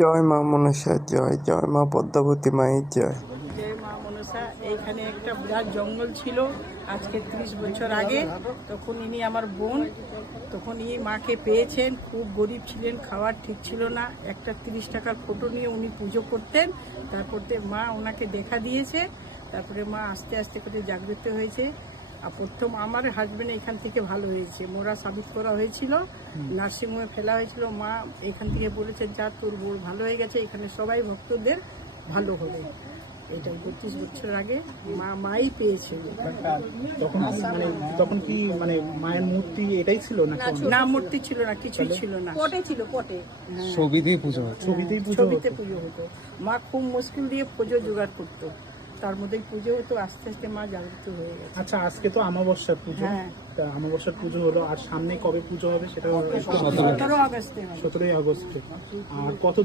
জয় মা মনসা জয়, জয় মা পদ্মাবতী মায়ের জয়। জয় মা মনসা। এইখানে একটা বিরাট জঙ্গল ছিল আজকে 30 বছর আগে। তখন ইনি আমার বোন, তখন ইনি মাকে পেয়েছেন। খুব গরিব ছিলেন, খাওয়ার ঠিক ছিল না। একটা 30 টাকার ফটো নিয়ে উনি পুজো করতেন। তারপরে মা ওনাকে দেখা দিয়েছে। তারপরে মা আস্তে আস্তে করে জাগ্রত হয়েছে। আর প্রথম আমার হাজবেন্ড এখান থেকে ভালো হয়েছে। মোরা সাবিত করা হয়েছিল, নার্সিংহোমে ফেলা হয়েছিল। মা এখান থেকে বলেছেন যা তোর বোর ভালো হয়ে গেছে, এখানে সবাই ভক্তদের ভালো হবে। এটা 32 বছর আগে মাই পেয়েছিল। তখন কি মানে মায়ের মূর্তি এটাই ছিল না? না, মূর্তি ছিল না, কিছুই ছিল না। পটে ছিল, পটে। ছবিতেই পুজো হতো। ছবিতে পুজো হতো। মা খুব মুশকিল দিয়ে পুজো জোগাড় করতো, তার মধ্যেই পুজো হতো। আস্তে আস্তে মা জাগ্রত হয়ে গেছে। আচ্ছা, আজকে তো আমাবস্যার পুজো। হ্যাঁ। তা আমাবস্যার পুজো হলো, আর সামনে কবে পুজো হবে সেটা? 17 আগস্টে হবে। 17ই আগস্টে। আর কত